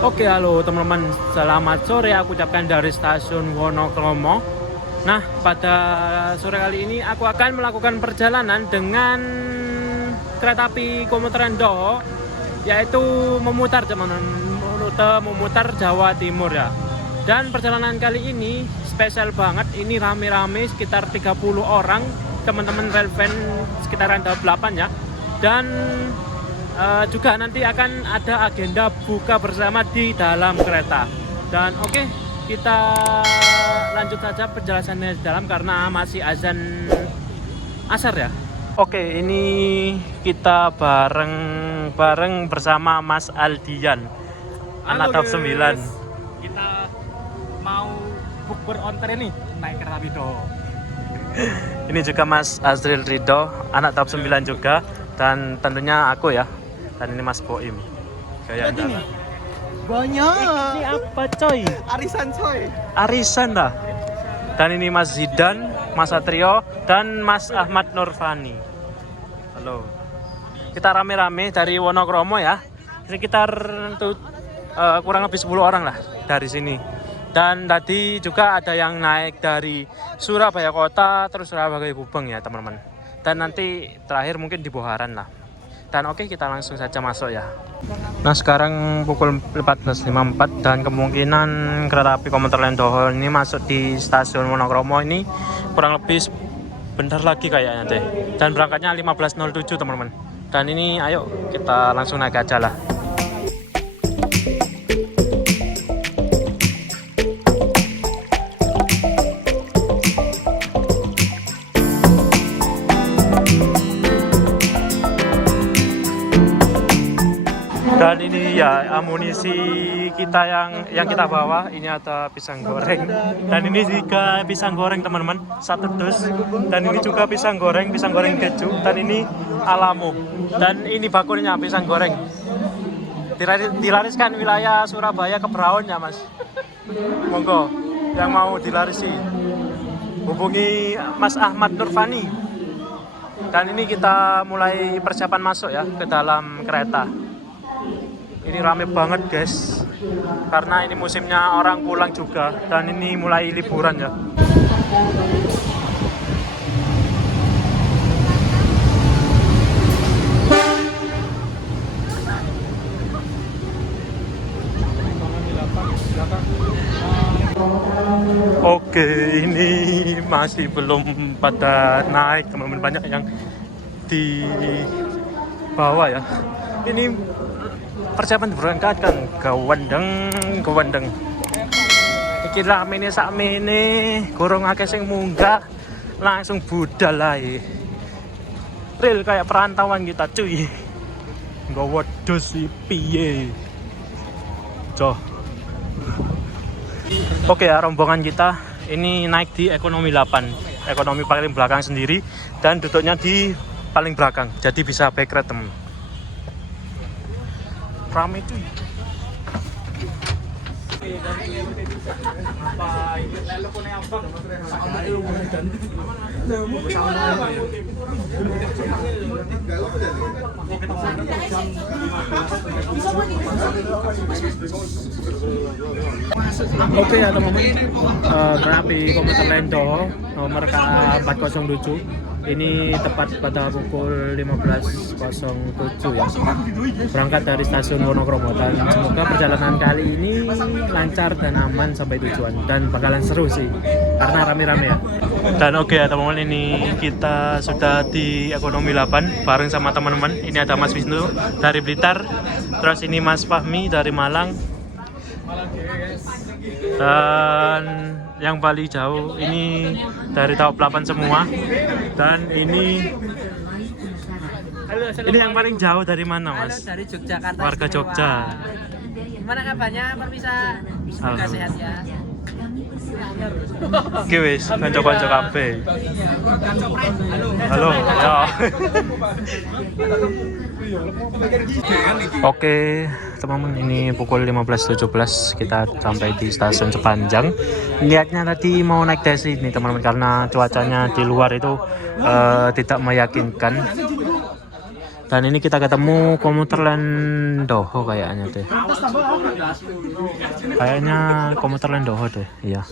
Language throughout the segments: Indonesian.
Oke, halo teman-teman, selamat sore aku ucapkan dari stasiun Wonokromo. Nah, pada sore kali ini aku akan melakukan perjalanan dengan kereta api komuter Endo, yaitu memutar teman-teman, memutar Jawa Timur ya. Dan perjalanan kali ini spesial banget, ini rame-rame sekitar 30 orang, teman-teman Relvan sekitaran 8 ya. Dan juga nanti akan ada agenda buka bersama di dalam kereta. Dan oke, kita lanjut saja penjelasannya di dalam karena masih azan asar ya. Oke, ini kita bareng bersama Mas Aldian, anak top 9. Kita mau bukber onter ini naik kereta api do. Ini juga Mas Azril Ridho, anak top 9 juga. Dan tentunya aku ya. Dan ini Mas Boim. Kayak ini banyak. Ini apa coy? Arisan coy. Arisan dah. Dan ini Mas Zidan, Mas Satrio, dan Mas Ahmad Nurfani. Halo. Kita rame-rame dari Wonokromo ya. Sekitar kurang lebih 10 orang lah dari sini. Dan tadi juga ada yang naik dari Surabaya Kota terus Surabaya Gubeng ya teman-teman. Dan nanti terakhir mungkin di Boharan lah. Dan oke, kita langsung saja masuk ya. Nah, sekarang pukul 14.54 dan kemungkinan kereta api komuter lain Dohol ini masuk di stasiun Wonokromo ini kurang lebih bentar lagi kayaknya deh. Dan berangkatnya 15.07 teman-teman. Dan ini ayo kita langsung naik aja lah. Dan ini ya amunisi kita yang kita bawa, ini ada pisang goreng. Dan ini juga pisang goreng teman-teman, 1 dus. Dan ini juga pisang goreng keju. Dan ini Alamo. Dan ini bakulnya pisang goreng. Dilariskan wilayah Surabaya ke Braun ya Mas. Monggo yang mau dilarisi hubungi Mas Ahmad Nurfani. Dan ini kita mulai persiapan masuk ya ke dalam kereta. Ini rame banget guys, karena ini musimnya orang pulang juga, dan ini mulai liburan ya. Oke, ini masih belum pada naik teman-teman, banyak yang di bawah ya. Ini persiapan berangkat kan gawandeng. Iki ramene sakmene, gorong akeh sing munggah, langsung budal ae. Real kayak perantauan kita cuy. Nggawa dus piye. Coh. Oke ya, rombongan kita ini naik di ekonomi 8. Ekonomi paling belakang sendiri dan duduknya di paling belakang. Jadi bisa backrest temen. Rame cuy. Oke ya teman-teman, kereta api komuter lain Doho nomor KA 407 Ini tepat pada pukul 15.07 ya. Berangkat dari stasiun Wonokromo dan semoga perjalanan kali ini lancar dan aman sampai tujuan dan bakalan seru sih karena rame-rame ya. Dan oke ya teman-teman, ini kita sudah di Ekonomi 8 bareng sama teman-teman. Ini ada Mas Wisnu dari Blitar, terus ini Mas Fahmi dari Malang, dan yang paling jauh ini dari Top 8 semua. Dan ini yang paling jauh dari mana Mas? Halo, dari Yogyakarta. Warga Jogja. Gimana kabarnya? Permisa. Semoga sehat ya. Oke wis, kanca-kanca kabeh. Halo. Ya. Oke, teman-teman, ini pukul 15.17 kita sampai di stasiun Sepanjang. Niatnya tadi mau naik taksi ini teman-teman karena cuacanya di luar itu tidak meyakinkan. Dan ini kita ketemu komuter lain Doho kayaknya deh. Kayaknya komuter lain Doho deh, iya.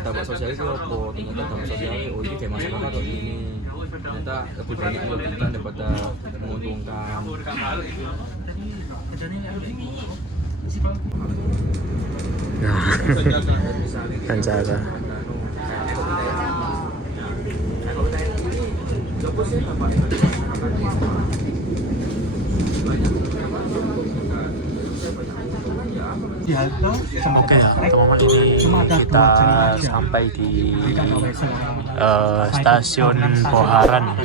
Dampak sosialnya sih apa? Ternyata dampak sosialnya ini kayak masyarakat atau ini ternyata lebih banyak merugikan daripada menguntungkan. Nah, kan cara. Oke ya teman-teman, ini kita sampai di stasiun Poharan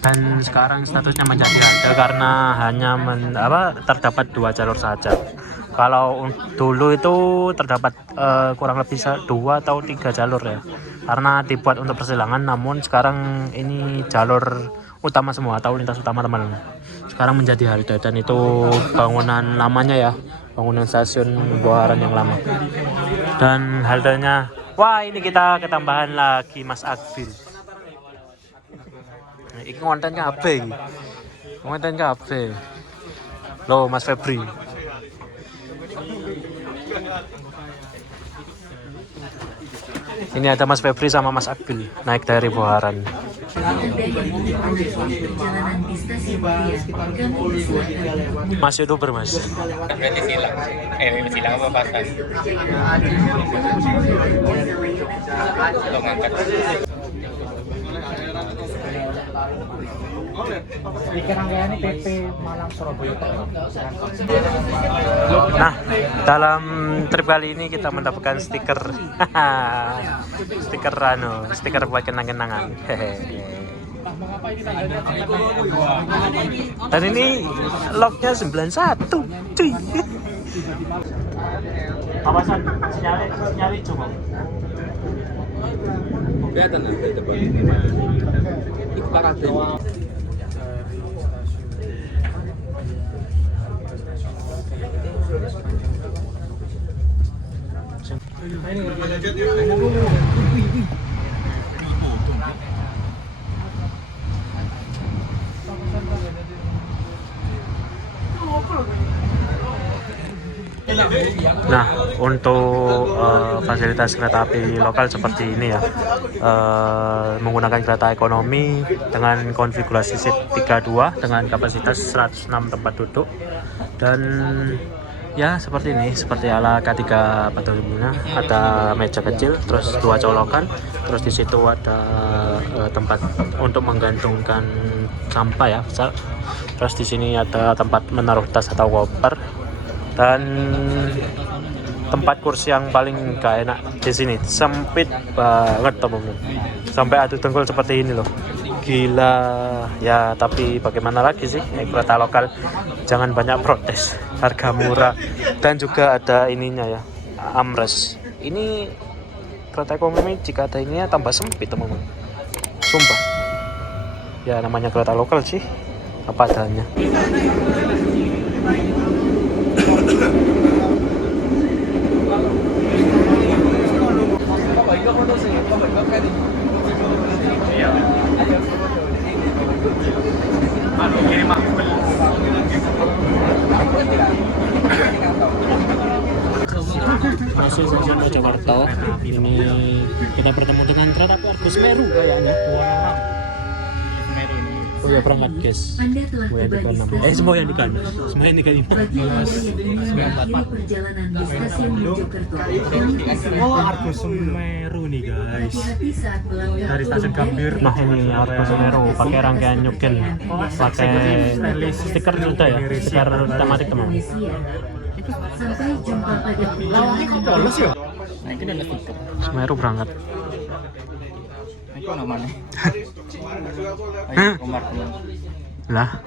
dan sekarang statusnya menjadi ada karena hanya terdapat 2 jalur saja. Kalau dulu itu terdapat kurang lebih 2 atau 3 jalur ya, karena dibuat untuk persilangan. Namun sekarang ini jalur utama semua atau lintas utama teman-teman. Sekarang menjadi halte dan itu bangunan lamanya ya, bangunan stasiun Poharan yang lama. Dan haltenya, wah ini kita ketambahan lagi Mas Akbil. Ini kontennya apa ini? Kontennya apa? Loh Mas Febri. Ini ada Mas Febri sama Mas Akbil naik dari Poharan. Mas YouTuber Mas. Berarti silang. Silang apa pasan? Lo ngangkat. Di Kerangkaian ini PP Malang Surabaya. Nah, dalam trip kali ini kita mendapatkan stiker stiker buat kenang-kenangan. Dan ini lognya 91 cuy. Awasan, sinyalnya coba. Kelihatan di depan. Itu parade. Nah, untuk fasilitas kereta api lokal seperti ini ya, menggunakan kereta ekonomi dengan konfigurasi seat 32 dengan kapasitas 106 tempat duduk, dan ya seperti ini, seperti ala K3 pada umumnya. Ada meja kecil, terus 2 colokan, terus di situ ada tempat untuk menggantungkan sampah ya, terus di sini ada tempat menaruh tas atau koper. Dan tempat kursi yang paling gak enak di sini, sempit banget teman-teman, sampai adu dengkul seperti ini loh, gila ya. Tapi bagaimana lagi sih, kereta lokal jangan banyak protes, harga murah. Dan juga ada ininya ya, armrest. Ini kereta ekonomi jika ada ininya tambah sempit teman-teman, sumpah ya, namanya kereta lokal sih, apa adanya. Masuk stasiun Mojokerto. Ini kita bertemu dengan kereta api Argo Semeru kayaknya. Wow. Oh ya berangkat guys. Gue yang 36. Semua yang 35. Semua yang 35. Oh, Argo Semeru nih guys. Dari stasiun Gambir. Nah ini Argo Semeru pakai rangkaian nyukin, pakai stiker sudah ya, stiker tematik teman. Sampai jumpa pada Lawangnya kok polos ya? Nah itu udah stiker. Semeru berangkat. Itu namanya. Ayo Komar teman. Lah.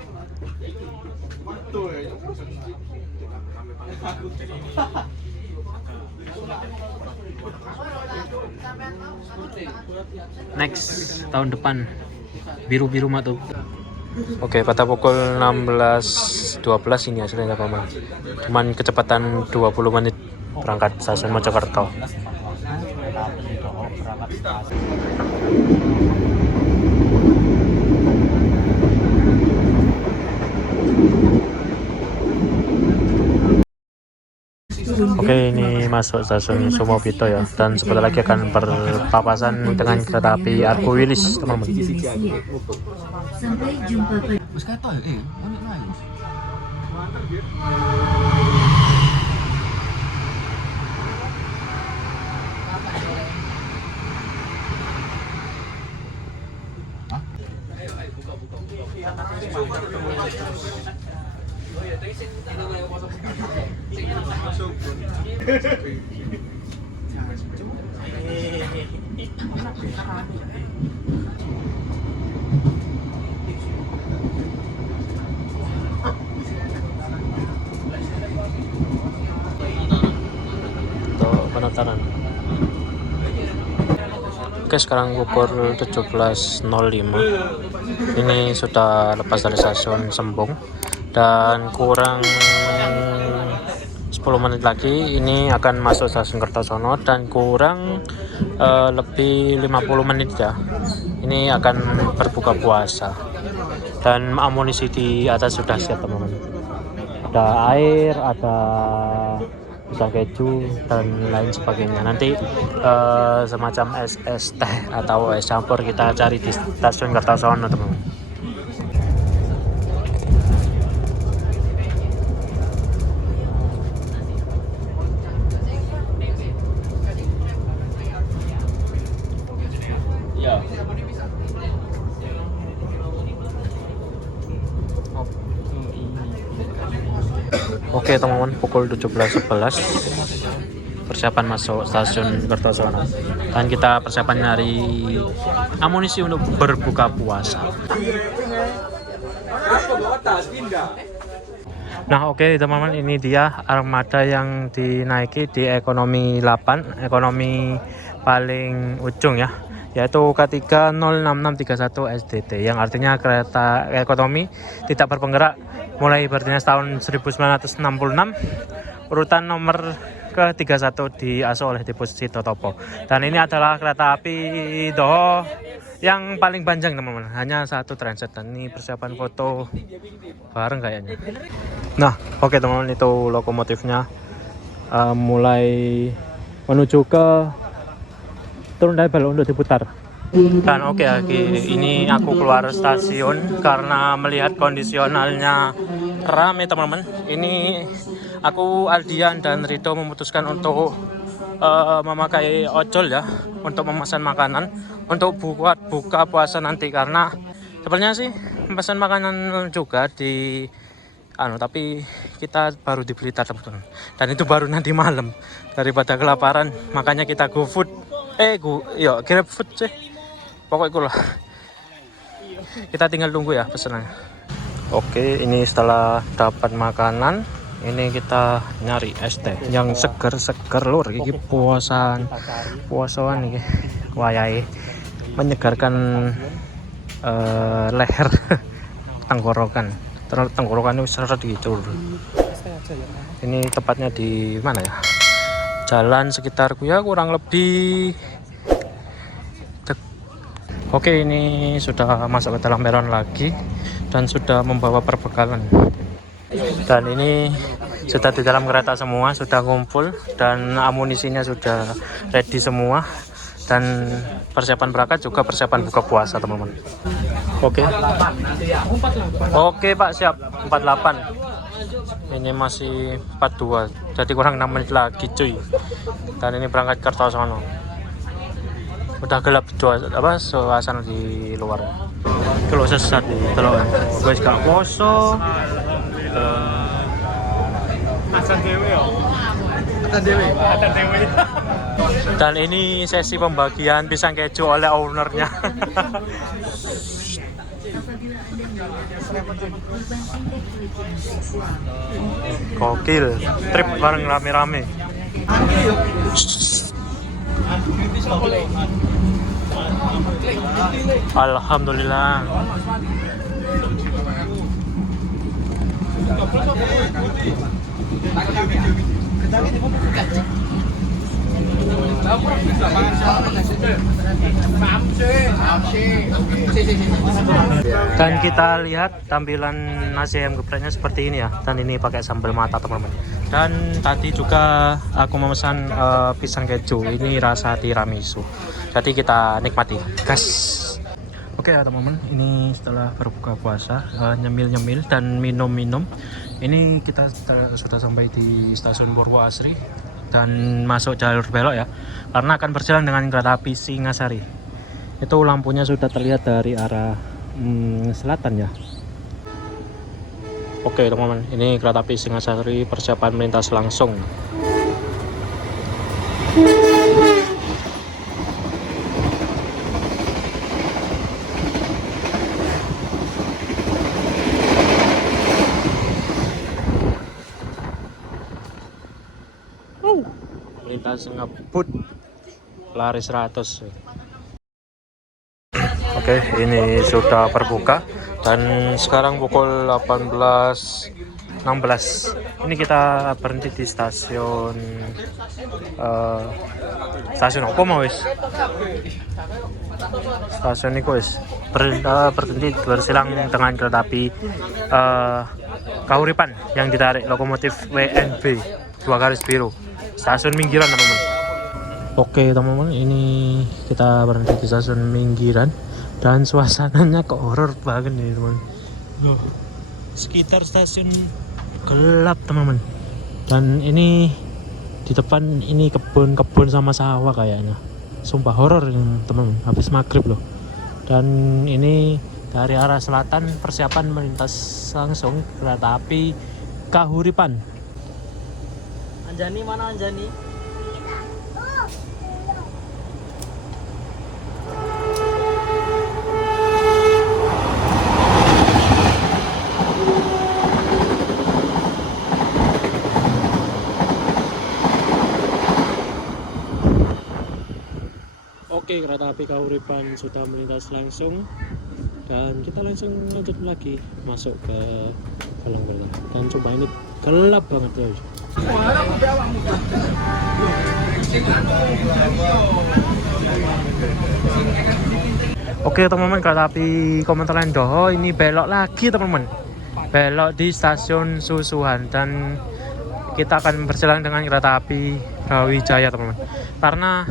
Next tahun depan biru-biru matu. Oke, pada pukul 16.12 ini hasilnya Paman. Cuman kecepatan 20 menit berangkat stasiun Mojokerto. Oke, ini masuk stasiun Sumobito ya, dan sebentar lagi akan berpapasan dengan kereta api Argo Wilis, teman-teman. sampai jumpa pada Mas kata ya, unik lah. Untuk pendaftaran. Oke, sekarang pukul 17.05. Ini sudah lepas dari stasiun Sembung dan kurang 10 menit lagi ini akan masuk stasiun Kertosono, dan kurang lebih 50 menit ya. Ini akan berbuka puasa. Dan amunisi di atas sudah siap, teman-teman. Ada air, ada pisang keju dan lain sebagainya. Nanti semacam es teh atau es campur kita cari di stasiun Kertosono, teman-teman. Oke teman-teman, pukul 17.11 persiapan masuk stasiun Kertosono, dan kita persiapan nyari amunisi untuk berbuka puasa. Nah oke teman-teman, ini dia armada yang dinaiki di ekonomi 8, ekonomi paling ujung ya, yaitu K3 06631 SDT, yang artinya kereta ekonomi tidak berpenggerak mulai berdirinya tahun 1966, urutan nomor ke-31 diasuh oleh Depo Sito Topo. Dan ini adalah kereta api Doho yang paling panjang teman-teman, hanya satu transit. Dan ini persiapan foto bareng kayaknya. Nah oke teman-teman, itu lokomotifnya mulai menuju ke turun Dabel untuk diputar. Dan oke, ini aku keluar stasiun karena melihat kondisionalnya rame teman-teman. Ini aku, Aldian dan Rido memutuskan untuk memakai ojol ya, untuk memesan makanan untuk buat buka puasa nanti, karena sebenarnya sih memesan makanan juga di tapi kita baru di Blitar teman-teman, dan itu baru nanti malam. Daripada kelaparan, makanya kita go food, grab food sih. Pokoknya lah, kita tinggal tunggu ya pesanannya. Oke, ini setelah dapat makanan, ini kita nyari es teh yang seger-seger lur. Ini puasaan ini wayai menyegarkan leher, tenggorokan itu seret gitu. Ini tepatnya di mana ya? Jalan sekitarku ya kurang lebih. Oke, ini sudah masuk ke dalam peron lagi dan sudah membawa perbekalan. Dan ini sudah di dalam kereta semua, sudah ngumpul dan amunisinya sudah ready semua. Dan persiapan berangkat juga persiapan buka puasa teman-teman. Oke. Oke Pak, siap. 48. Ini masih 42. Jadi kurang 6 menit lagi cuy. Dan ini berangkat Kertosono. Udah gelap suasana di luar. Kalau sesat di telur. Guys gak poso. Asan dewe yo. Dan ini sesi pembagian pisang keju oleh ownernya. Gokil, trip bareng rame-rame. Alhamdulillah. Dan kita lihat tampilan nasi ayam gepreknya seperti ini ya. Dan ini pakai sambal mata teman-teman. Dan tadi juga aku memesan pisang keju. Ini rasa tiramisu. Jadi kita nikmati. Gas. Oke ya teman-teman, ini setelah berbuka puasa, nyemil-nyemil dan minum-minum. Ini kita sudah sampai di stasiun Purwoasri dan masuk jalur belok ya, karena akan berjalan dengan kereta api Singasari. Itu lampunya sudah terlihat dari arah selatan ya. Oke teman-teman, ini kereta api Singasari persiapan melintas langsung. Melintas ngebut lari 100. Oke, ini sudah berbuka dan sekarang pukul 18.16. Ini kita berhenti di stasiun stasiun apa mau wis? Stasiun ini wis berhenti bersilang dengan kereta api Kahuripan yang ditarik lokomotif WNB 2 garis biru. Stasiun Minggiran teman-teman. Oke teman-teman, ini kita berhenti di stasiun Minggiran dan suasananya kok horor banget nih teman. Sekitar stasiun gelap teman-teman. Dan ini di depan ini kebun sama sawah kayaknya. Sumpah horor teman-teman. Habis maghrib loh. Dan ini dari arah selatan persiapan melintas langsung kereta api Kahuripan. Anjani mana Anjani? Oke, kereta api Kahuripan sudah melintas langsung dan kita langsung lanjut lagi masuk ke dalam kereta. Dan coba ini gelap banget guys. Oke teman-teman, kereta api Komuter Lain Doho ini belok lagi teman-teman. Belok di stasiun Susuhan dan kita akan berjalan dengan kereta api Brawijaya teman-teman. Karena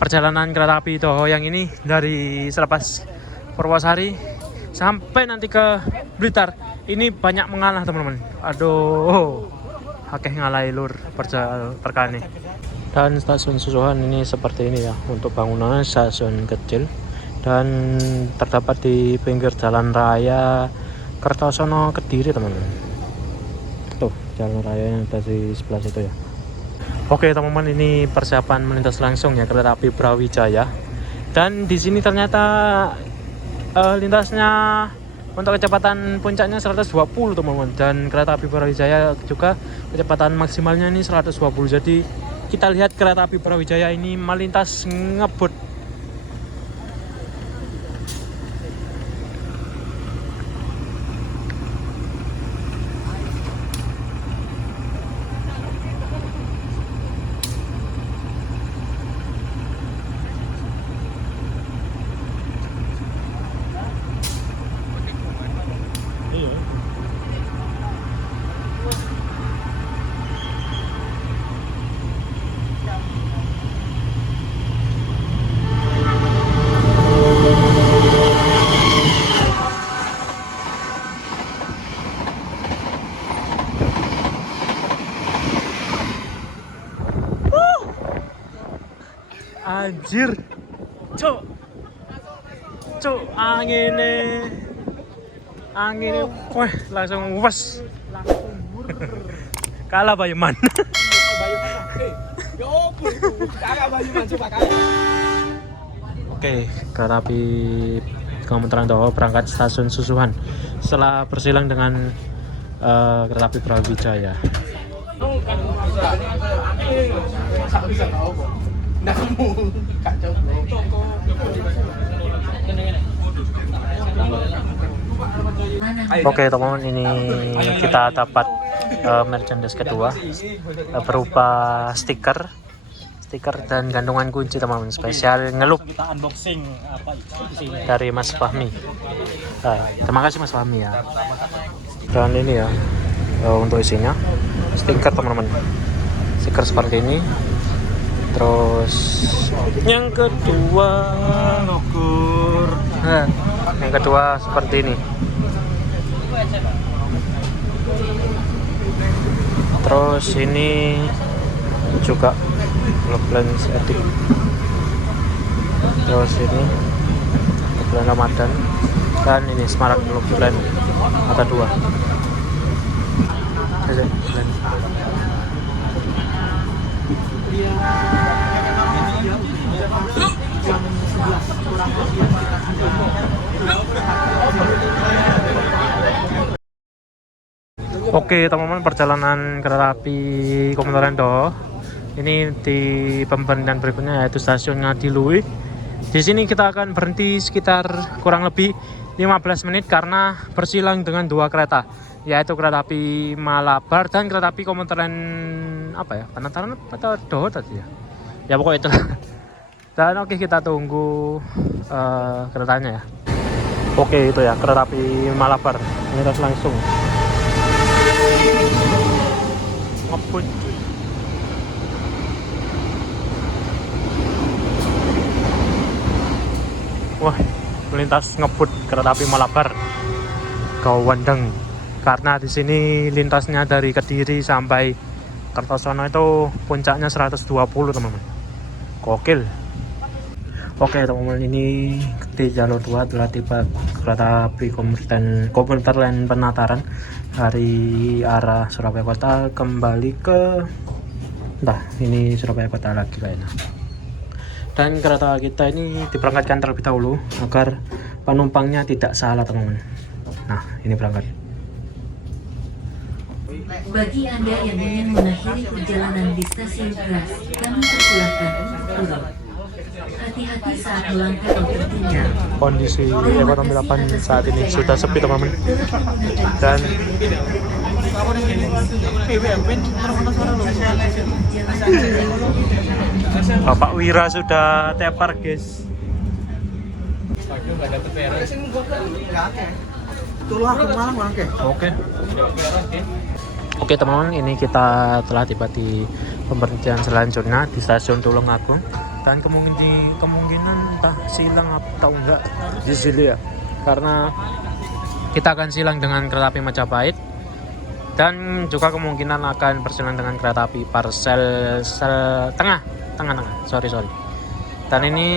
perjalanan kereta api Doho yang ini dari selepas Purwosari sampai nanti ke Blitar ini banyak mengalah teman-teman. Aduh, akeh ngalai lur perkane. Dan stasiun Susuhan ini seperti ini ya untuk bangunan stasiun kecil dan terdapat di pinggir jalan raya Kertosono Kediri teman-teman. Tuh jalan raya yang ada di sebelah situ ya. Oke teman-teman, ini persiapan melintas langsung ya kereta api Brawijaya. Dan di sini ternyata lintasnya untuk kecepatan puncaknya 120 teman-teman, dan kereta api Brawijaya juga kecepatan maksimalnya ini 120. Jadi kita lihat kereta api Brawijaya ini melintas ngebut. Anjir. Cuk. Cuk, anginnya. Wah, langsung wes. Kalah Bayeman. Oke, kereta api Komuter Lain berangkat stasiun Susuhan setelah bersilang dengan kereta api Brawijaya. Oke teman-teman, ini kita dapat merchandise kedua berupa stiker dan gantungan kunci teman-teman, spesial ngelup Kita unboxing apa isinya. dari Mas Fahmi. Terima kasih Mas Fahmi ya. Dan ini ya untuk isinya stiker teman-teman, stiker seperti ini. Terus yang kedua logur, yang kedua seperti ini. Terus ini juga Lens Edik. Terus ini bulan Ramadan, dan ini semarak bulan ada dua. Oke teman-teman, perjalanan kereta api Komuter Lain ini di pemberhentian berikutnya yaitu stasiun Ngadiluih. Di sini kita akan berhenti sekitar kurang lebih 15 menit karena bersilang dengan dua kereta, yaitu kereta api Malabar dan kereta api Komuter Lain apa ya, Penataran atau Doho tadi ya. Ya pokoknya itu. Dan oke, kita tunggu keretanya ya. Oke, itu ya kereta api Malabar. Ini harus langsung ngebut. Wah, melintas ngebut kereta api Malabar Gawandeng, karena di sini lintasnya dari Kediri sampai Kertosono itu puncaknya 120 teman-teman. Gokil. Oke teman-teman, ini di jalur 2 telah tiba kereta api Komuter Lain Penataran dari arah Surabaya Kota kembali ke ini Surabaya Kota lagi kayaknya. Dan kereta kita ini diberangkatkan terlebih dahulu agar penumpangnya tidak salah teman-teman. Nah, ini berangkat. Bagi Anda yang ingin mengakhiri perjalanan di stasiun Keras, kami persilahkan turun. Hati-hati saat melangkah berhentinya. Kondisi ekonomi 8 saat ini sudah sepi teman-teman. Dan Bapak Wira sudah tepar guys. Oke teman-teman, ini kita telah tiba di pemberhentian selanjutnya di stasiun Tulungagung, dan kemungkinan entah silang atau enggak di sini ya, karena kita akan silang dengan kereta api Majapahit dan juga kemungkinan akan bersilang dengan kereta api Parsel tengah. Sorry. Dan ini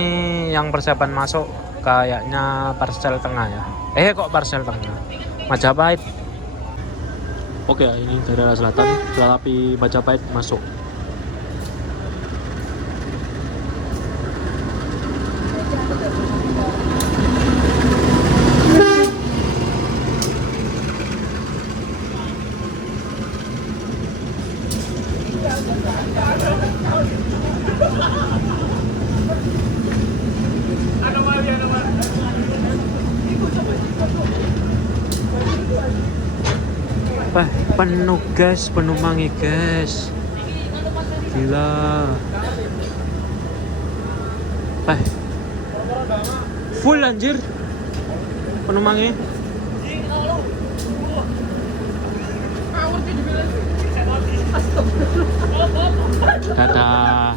yang persiapan masuk kayaknya Parsel tengah ya. Kok Parsel tengah? Majapahit. Oke, ini dari arah selatan kereta api Majapahit masuk. Penuh guys, penumpangnya guys, gila. Full anjir penumpangnya. Dadah.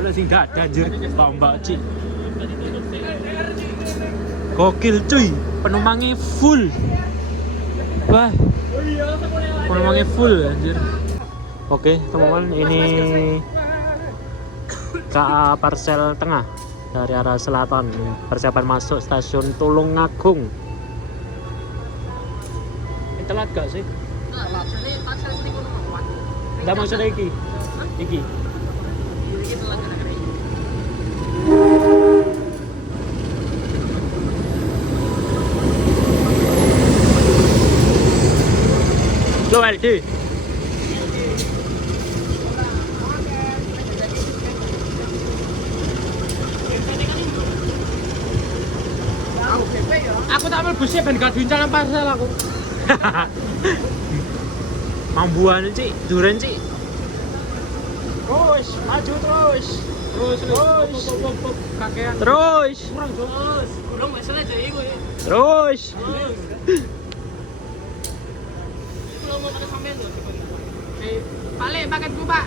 Ada sing dadah anjir, tambah Ci. Gokil cuy, penumpangnya full. Wah, penumpangnya full anjir. Oke teman-teman, ini KA Parsel Tengah dari arah selatan, persiapan masuk stasiun Tulungagung. Ini telat gak sih? Enggak maksudnya iki. Iki. Lo LD. Aku tak ambil busnya ben gak diincar parcel aku. Mambuan sih, duren sih. Terus, maju terus. Kakean. Terus. Kurang masalah jadi gue. Terus. Kalau mau ada sampean tuh. Balik paketku, Pak.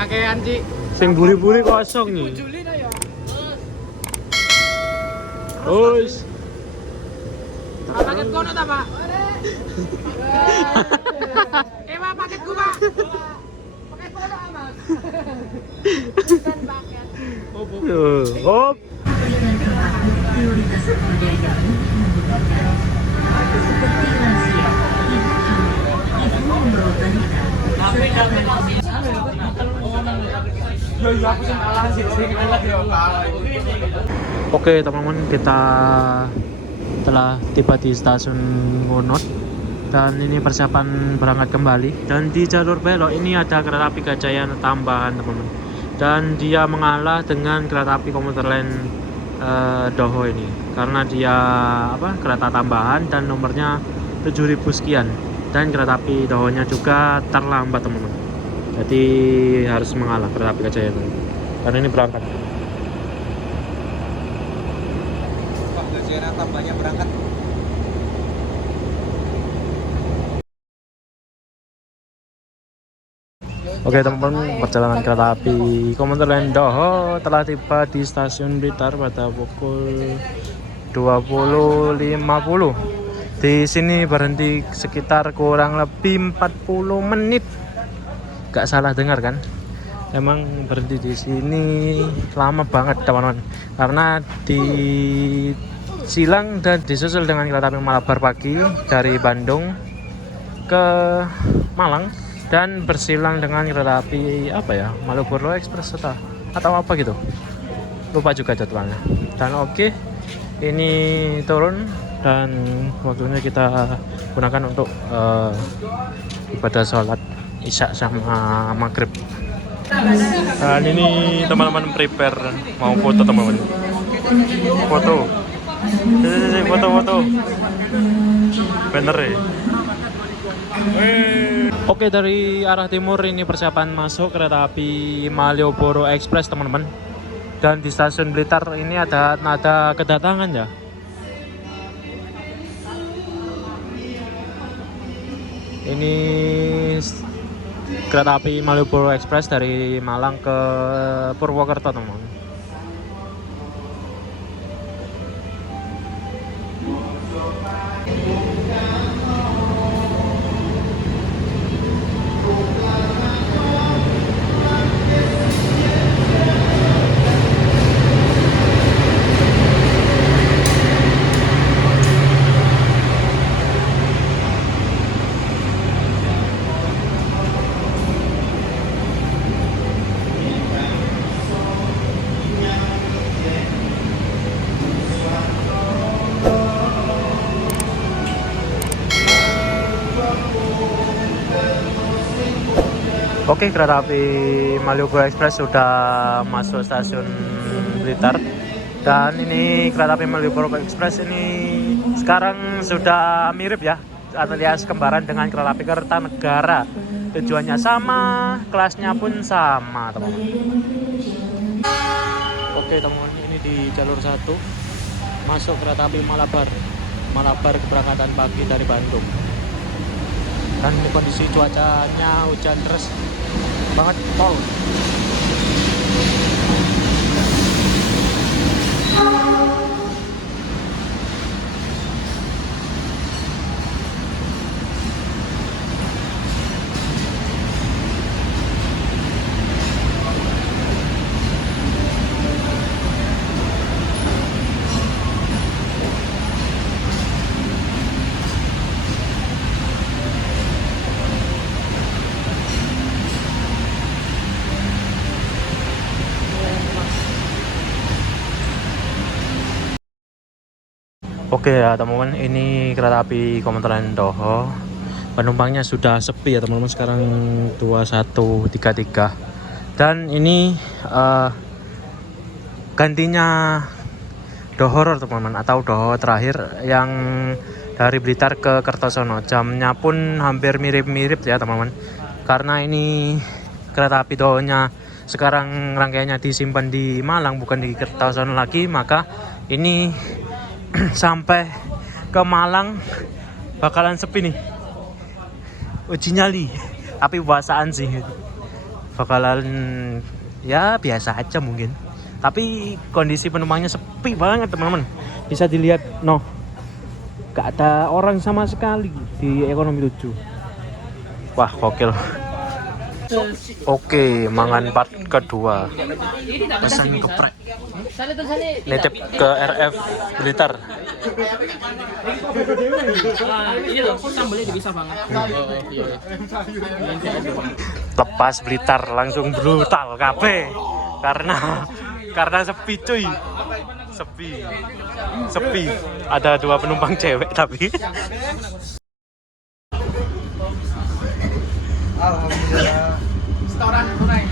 Kakean Ci. Sing buri-buri kosong nih. Juli dah ya. Terus. Paket kono ta, Pak? Pak, paketku, Pak. Paket kono, Mas. Bukan paket. Hop. Dengan terpadu prioritas budaya yang membutuhkan seperti lansia, ibu membawa balita, Oke teman-teman, kita telah tiba di stasiun Ngonot dan ini persiapan berangkat kembali. Dan di jalur belok ini ada kereta api Gajayana tambahan teman-teman, dan dia mengalah dengan kereta api komuter lain Doho ini karena dia kereta tambahan dan nomornya 7000 sekian, dan kereta api Dohonya juga terlambat teman-teman, jadi harus mengalah kereta api Gajayana karena ini berangkat. Wah, Gajayana tambahnya berangkat. Oke teman-teman, perjalanan kereta api komuter lain Doho telah tiba di stasiun Blitar pada pukul 20.50. Di sini berhenti sekitar kurang lebih 40 menit. Gak salah dengar kan? Emang berhenti di sini lama banget teman-teman, karena di silang dan disusul dengan kereta api Malabar pagi dari Bandung ke Malang, dan bersilang dengan kereta api Malioboro Express atau apa gitu, lupa juga jadwalnya. Dan oke, ini turun dan waktunya kita gunakan untuk ibadah sholat isya sama maghrib. Dan ini teman-teman prepare mau foto teman-teman, foto banner ya. Oke, dari arah timur ini persiapan masuk kereta api Malioboro Express teman-teman. Dan di stasiun Blitar ini ada kedatangan ya. Ini kereta api Malioboro Express dari Malang ke Purwokerto teman-teman. Oke, kereta api Malioboro Express sudah masuk stasiun Blitar. Dan ini kereta api Malioboro Express ini sekarang sudah mirip ya, alias kembaran dengan kereta api Kertanegara. Tujuannya sama, kelasnya pun sama teman-teman. Oke teman-teman, ini di jalur 1 masuk kereta api Malabar keberangkatan pagi dari Bandung. Dan kondisi cuacanya hujan deras banget, pol. Oke ya teman-teman, ini kereta api komuter lain Toho. Penumpangnya sudah sepi ya teman-teman, sekarang 21.33. Dan ini gantinya Dohoror teman-teman, atau Doho terakhir yang dari Blitar ke Kertosono. Jamnya pun hampir mirip-mirip ya teman-teman, karena ini kereta api Dohonya sekarang rangkaiannya disimpan di Malang, bukan di Kertosono lagi. Maka ini sampai ke Malang bakalan sepi nih, uji nyali. Tapi puasaan sih bakalan ya biasa aja mungkin. Tapi kondisi penumpangnya sepi banget teman-teman, bisa dilihat gak ada orang sama sekali di ekonomi 7. Wah gokil. Oke, mangan part kedua, pesan geprek, nitip ke RF Blitar. Ini loh, sambalnya bisa banget. Lepas Blitar langsung brutal kabeh karena sepi cuy, sepi. Ada 2 penumpang cewek tapi Alhamdulillah. Setoran tunai.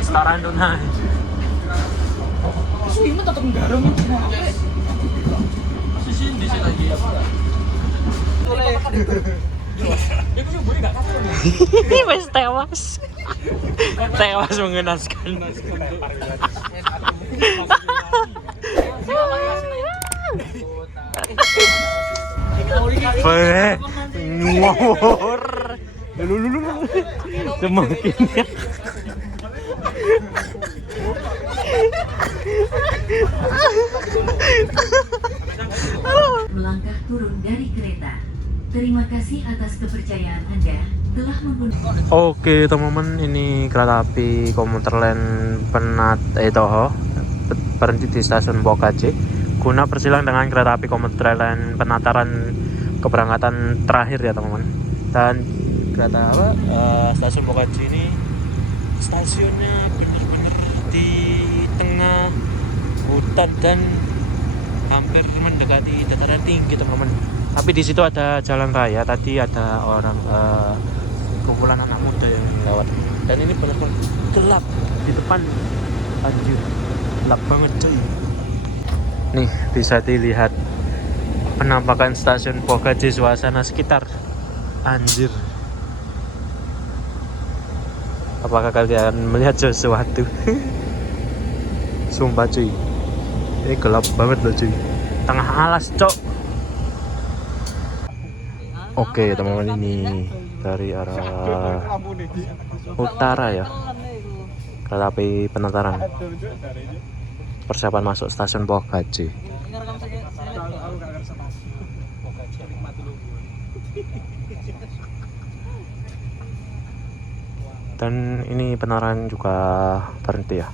setoran tunai. Suwimu tetep nggarung. Sisin di sini lagi. Wes tewas. Tewas mengenaskan. Ngawur. Lu. Semakin. Melangkah turun dari kereta. Terima kasih atas kepercayaan Anda telah menggunakan. Oke teman-teman, ini kereta api komuter lain Toho berhenti di stasiun Bokace guna bersilang dengan kereta api komuter lain Penataran keberangkatan terakhir ya teman-teman. Dan kereta stasiun Bokace ini stasiunnya benar-benar di tengah hutan dan hampir mendekati dataran tinggi teman-teman. Tapi di situ ada jalan raya, tadi ada orang kumpulan anak muda yang lewat. Dan ini benar-benar gelap di depan, anjir, gelap banget cuy. Nih bisa dilihat penampakan stasiun Bokace, suasana sekitar, anjir. Apakah kalian melihat sesuatu? Sumpah cuy, ini gelap banget loh cuy, tengah alas cok. Oke teman-teman, ini dari arah utara ya, kereta api Penataran, persiapan masuk stasiun Bokace. Dan ini Penataran juga berhenti ya.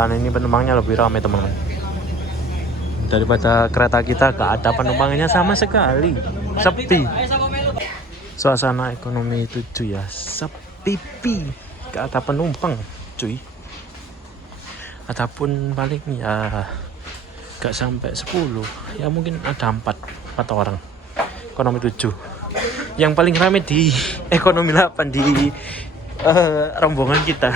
Dan ini penumpangnya lebih ramai teman-teman, daripada kereta kita. Gak ada penumpangnya sama sekali, sepi. Suasana ekonomi 7 ya, sepi, gak ada penumpang cuy. Ataupun paling ya gak sampai 10, ya mungkin ada 4 orang ekonomi 7. Yang paling ramai di ekonomi 8 di rombongan kita.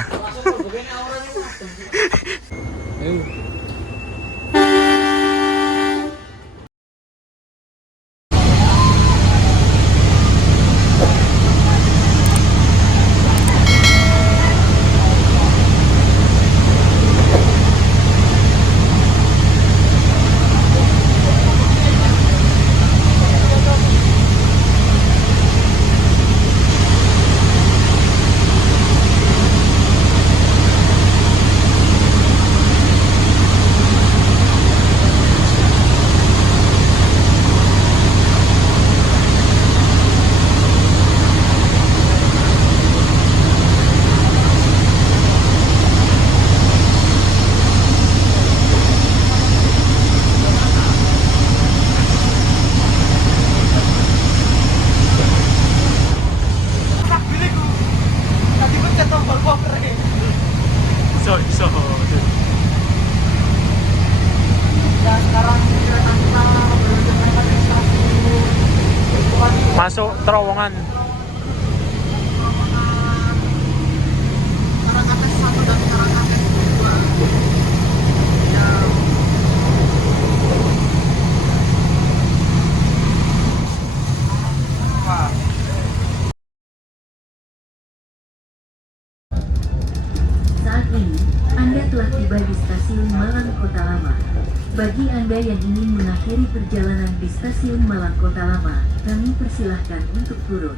iso. Dan sekarang kereta kita menuju ke stasiun Masuk terowongan. Karangkates 1 dan Karangkates 2. Ya. Wah. Saat ini, Anda telah tiba di stasiun Malang Kota Lama. Bagi Anda yang ingin mengakhiri perjalanan di stasiun Malang Kota Lama, kami persilahkan untuk turun.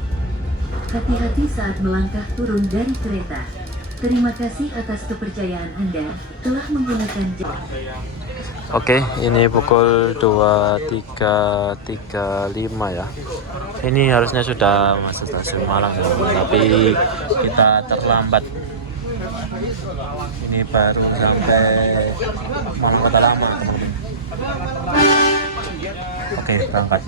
Hati-hati saat melangkah turun dari kereta. Terima kasih atas kepercayaan Anda telah menggunakan jalan. Oke, ini pukul 23.35 ya. Ini harusnya sudah masuk stasiun Malang ya, tapi kita terlambat. Ini baru sampai Malang Kota Lama, teman-teman. Oke, berangkat.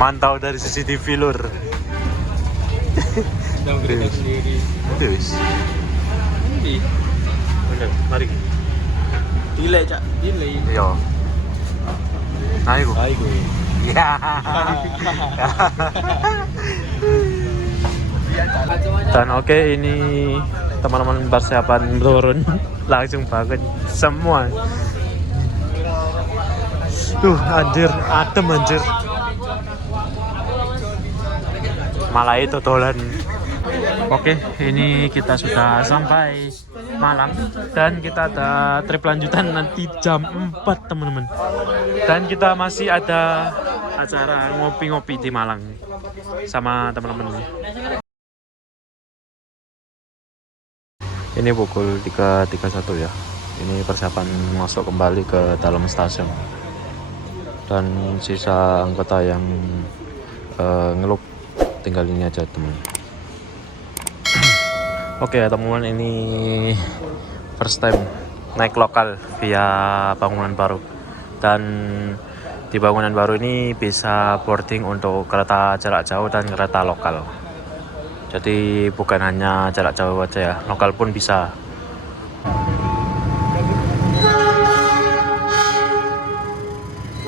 Mantau dari CCTV lur. Sedang kereta sendiri. Terus. Oke, mari. Delay cak, delay. Yo. Ayo. Ayo. Ya. Dan oke, ini teman-teman persiapan turun langsung banget semua. Anjir, adem anjir. Malah itu tolan. Oke, ini kita sudah sampai Malang dan kita ada trip lanjutan nanti jam 4 teman-teman. Dan kita masih ada acara ngopi-ngopi di Malang sama teman-teman. Ini pukul 3.31 ya. Ini persiapan masuk kembali ke dalam stasiun. Dan sisa anggota yang ngelup tinggal ini aja teman. Oke ya teman-teman, ini first time naik lokal via bangunan baru. Dan di bangunan baru ini bisa boarding untuk kereta jarak jauh dan kereta lokal. Jadi bukan hanya jarak jauh aja ya, lokal pun bisa.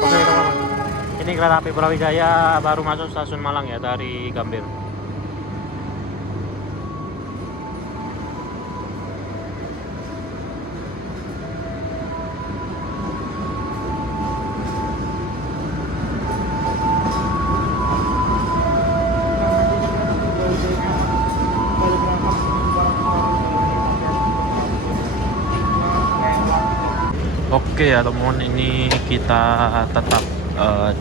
Oke teman-teman, ini kereta api Brawijaya baru masuk stasiun Malang ya dari Gambir. Oke ya teman-teman, ini kita tetap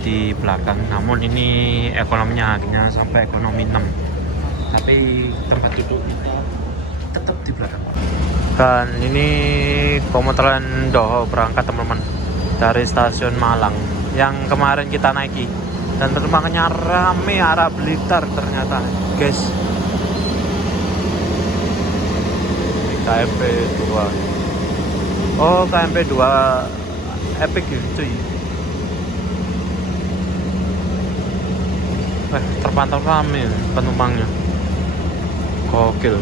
di belakang, namun ini ekonominya akhirnya sampai ekonomi 6, tapi tempat duduk kita tetap di belakang. Dan ini komuteran Doho berangkat teman-teman dari stasiun Malang yang kemarin kita naiki, dan penerbangannya rame arah Blitar ternyata guys. KMP 2. Oh, KMP 2 epic ya cuy. Terpantau rame penumpangnya. Gokil.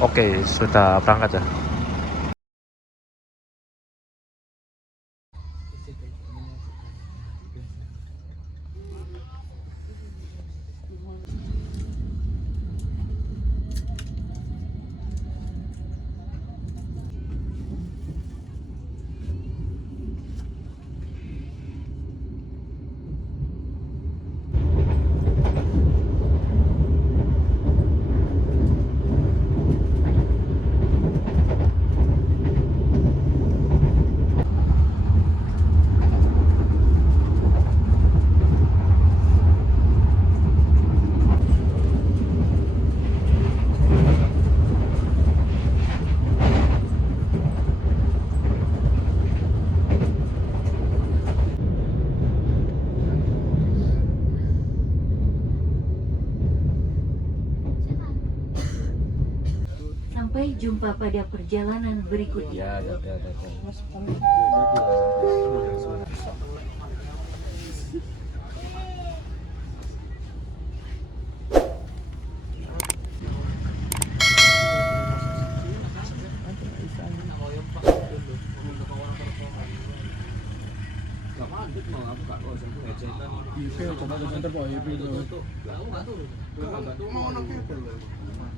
Oke, sudah berangkat ya. jumpa pada perjalanan berikutnya. Iya, ada.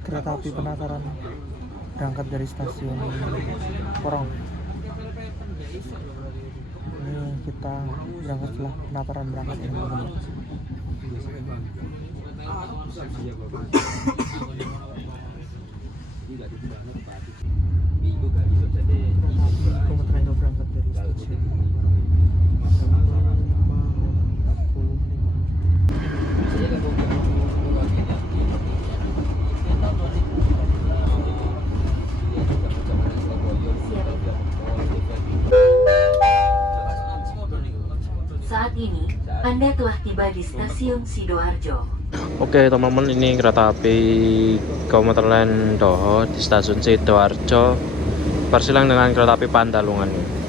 Kereta api Penataran berangkat dari stasiun Porong. Ini kita berangkat setelah Penataran berangkat ini teman-teman. Komuter Indo berangkat dari stasiun Saat ini, Anda telah tiba di stasiun Sidoarjo. Oke teman-teman, ini kereta api komuter lain Doho di stasiun Sidoarjo bersilang dengan kereta api Pandalungan.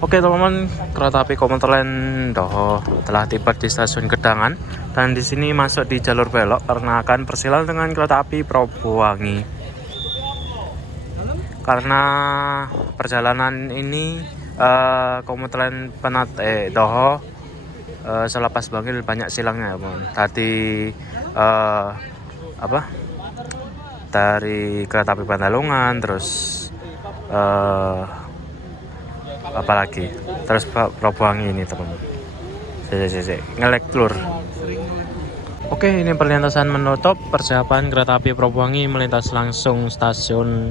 Oke teman-teman, kereta api komuter lain Doho telah tiba di stasiun Gedangan dan di sini masuk di jalur belok karena akan bersilang dengan kereta api Probowangi. Karena perjalanan ini komuter lain Doho selepas Bangil banyak silangnya ya, teman. Tadi dari kereta api Pandalungan, terus apalagi terus Probowangi ini teman-teman. Ngelek telur. Oke, ini perlintasan menutup persiapan kereta api Probowangi melintas langsung stasiun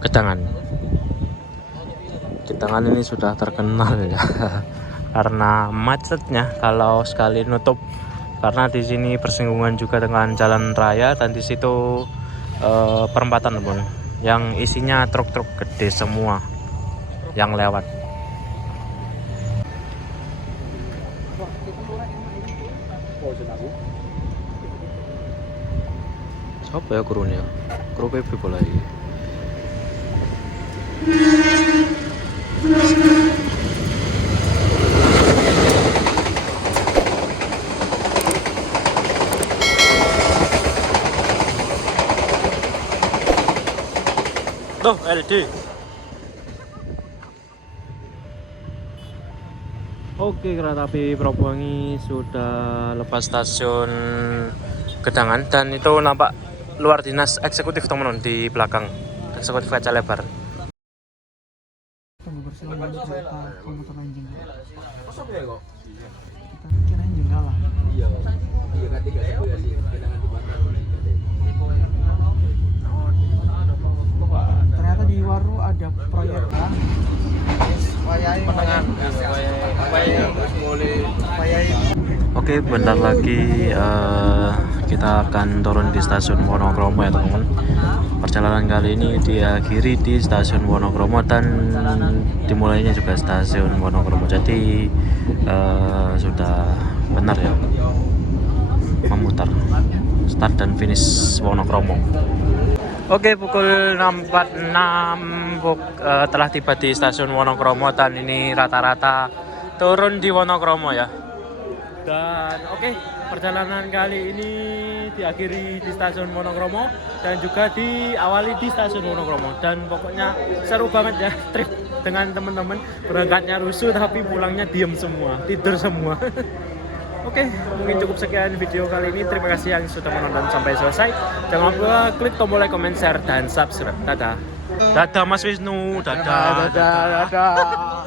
Gedangan. Gedangan ini sudah terkenal ya karena macetnya kalau sekali nutup, karena di sini bersinggungan juga dengan jalan raya dan di situ perempatan teman, yang isinya truk-truk gede semua yang lewat. Siapa ya gurunya? Guru PP bola ini. Tuh LD. Oke, kereta api Probowangi sudah lepas stasiun Gedangan dan itu nampak luar dinas eksekutif teman-teman di belakang, eksekutif kaca lebar. Tunggu bersilang dari kereta komuter lain Jenggal. Kita kirain Jenggal lah. Iya kan tiga ya sih, Gedangan di mana? Ternyata di Waru ada proyek Oke, bentar lagi kita akan turun di stasiun Wonokromo ya teman-teman. Perjalanan kali ini diakhiri di stasiun Wonokromo dan dimulainya juga stasiun Wonokromo. Jadi sudah benar ya memutar start dan finish Wonokromo. Oke, pukul 6.46 telah tiba di stasiun Wonokromo dan ini rata-rata turun di Wonokromo ya. Dan oke, perjalanan kali ini diakhiri di stasiun Wonokromo dan juga diawali di stasiun Wonokromo. Dan pokoknya seru banget ya trip dengan teman-teman. Berangkatnya rusuh tapi pulangnya diem semua, tidur semua. Oke, mungkin cukup sekian video kali ini. Terima kasih yang sudah menonton sampai selesai. Jangan lupa klik tombol like, comment, share, dan subscribe. Dadah. Dadah Mas Wisnu. Dadah. Dadah.